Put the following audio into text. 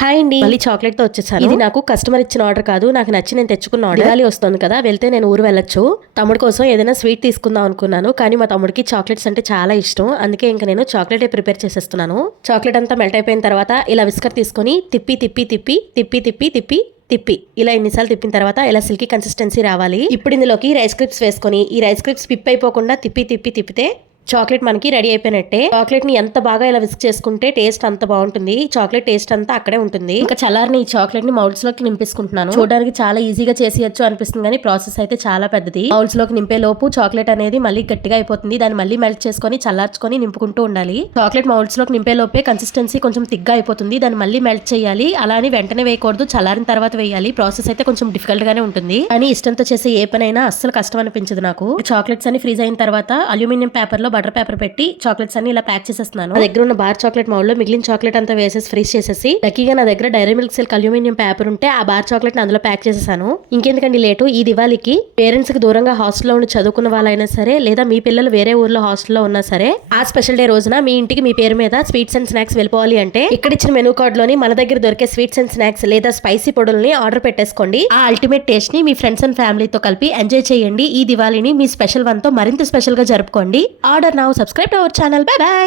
Hi అండి, మళ్ళీ chocolate తో వచ్చేసాను. ఇది నాకు కస్టమర్ ఇచ్చిన ఆర్డర్ కాదు, నాకు నచ్చి నేను తెచ్చుకున్న ఆర్డర్. దివాళీ వస్తుంది కదా, వెళ్తే నేను ఊరు వెళ్ళొచ్చు. తమ్ముడు కోసం ఏదైనా స్వీట్ తీసుకుందాం అనుకున్నాను, కానీ మా తమ్ముడికి చాక్లెట్స్ అంటే చాలా ఇష్టం. అందుకే ఇంకా నేను చాక్లెట్ ప్రిపేర్ చేసేస్తున్నాను. చాక్లెట్ అంతా మెల్ట్ అయిపోయిన తర్వాత ఇలా విస్కర్ తీసుకొని తిప్పి తిప్పి తిప్పి తిప్పి తిప్పి తిప్పి తిప్పి ఇలా ఎన్నిసార్లు తిప్పిన తర్వాత ఇలా సిల్కీ కన్సిస్టెన్సీ రావాలి. ఇప్పుడు ఇందులోకి రైస్ క్రిప్స్ వేసుకొని ఈ రైస్ క్రిప్స్ పిప్ అయిపోకుండా తిప్పి తిప్పి తిప్పితే చాక్లెట్ మనకి రెడీ అయిపోయినట్టే. చాక్లెట్ ని ఎంత బాగా ఇలా విస్క్ చేసుకుంటే టేస్ట్ అంత బాగుంటుంది. చాక్లెట్ టేస్ట్ అంతా అక్కడే ఉంటుంది. ఇంకా చల్లారిని ఈ చాక్లెట్ ని మౌల్డ్స్ లోకి నింపేసుకుంటున్నాను. చూడడానికి చాలా ఈజీగా చేసేయచ్చు అనిపిస్తుంది, కానీ ప్రాసెస్ అయితే చాలా పెద్దది. మౌల్డ్స్ లోకి నింపే లోపు చాక్లెట్ అనేది మళ్ళీ గట్టిగా అయిపోతుంది. దాన్ని మళ్ళీ మెల్ట్ చేసుకొని చల్లార్చుకొని నింపుకుంటూ ఉండాలి. చాక్లెట్ మౌల్డ్స్ లోకి నింపే లోపే కన్సిస్టెన్సీ కొంచెం థిక్గా అయిపోతుంది. దాన్ని మళ్ళీ మెల్ట్ చేయాలి. అలానే వెంటనే వేయకూడదు, చల్లారిన తర్వాత వేయాలి. ప్రాసెస్ అయితే కొంచెం డిఫికల్ట్ గానే ఉంటుంది, కానీ ఇష్టంతో చేసే ఏ పనైనా అస్సలు కష్టం అనిపించదు నాకు. చాక్లెట్స్ అని ఫ్రీజ్ అయిన తర్వాత అల్యూమినియం పేపర్ లో బటర్ పేపర్ పెట్టి చాక్లెట్స్ అన్ని ఇలా ప్యాక్ చేసేస్తున్నాను. నా దగ్గర ఉన్న బార్ చాక్లెట్ మౌల్డ్ లో మిగిలిన చాక్లెట్ అంతా వేసేసి ఫ్రీజ్ చేసేసి, లక్కీగా నా దగ్గర Dairy Milk Silk aluminium paper ఉంటే ఆ బార్ చాక్లెట్ ని అందులో ప్యాక్ చేసేసాను. ఇంకెందుకండి లేటు, ఈ దివాళీకి పేరెంట్స్ కి దూరంగా హాస్టల్లో ఉండి చదువుకున్న వాళ్ళైనా సరే, లేదా మీ పిల్లలు వేరే ఊర్లో హాస్టల్లో ఉన్నా సరే, ఆ స్పెషల్ డే రోజున మీ ఇంటికి మీ పేరు మీద స్వీట్స్ అండ్ స్నాక్స్ వెళ్ళిపోవాలి అంటే ఇక్కడ ఇచ్చిన మెనూ కార్డ్ లోని మన దగ్గర దొరికే స్వీట్స్ అండ్ స్నాక్స్ లేదా స్పైసీ పొడుల్ని ఆర్డర్ పెట్టేసుకోండి. ఆ అల్టిమేట్ టేస్ట్ ని మీ ఫ్రెండ్స్ అండ్ ఫ్యామిలీతో కలిపి ఎంజాయ్ చేయండి. ఈ దివాళీని మీ స్పెషల్ వన్ తో మరింత స్పెషల్ గా జరుపుకోండి. Order now, subscribe to our channel. Bye by.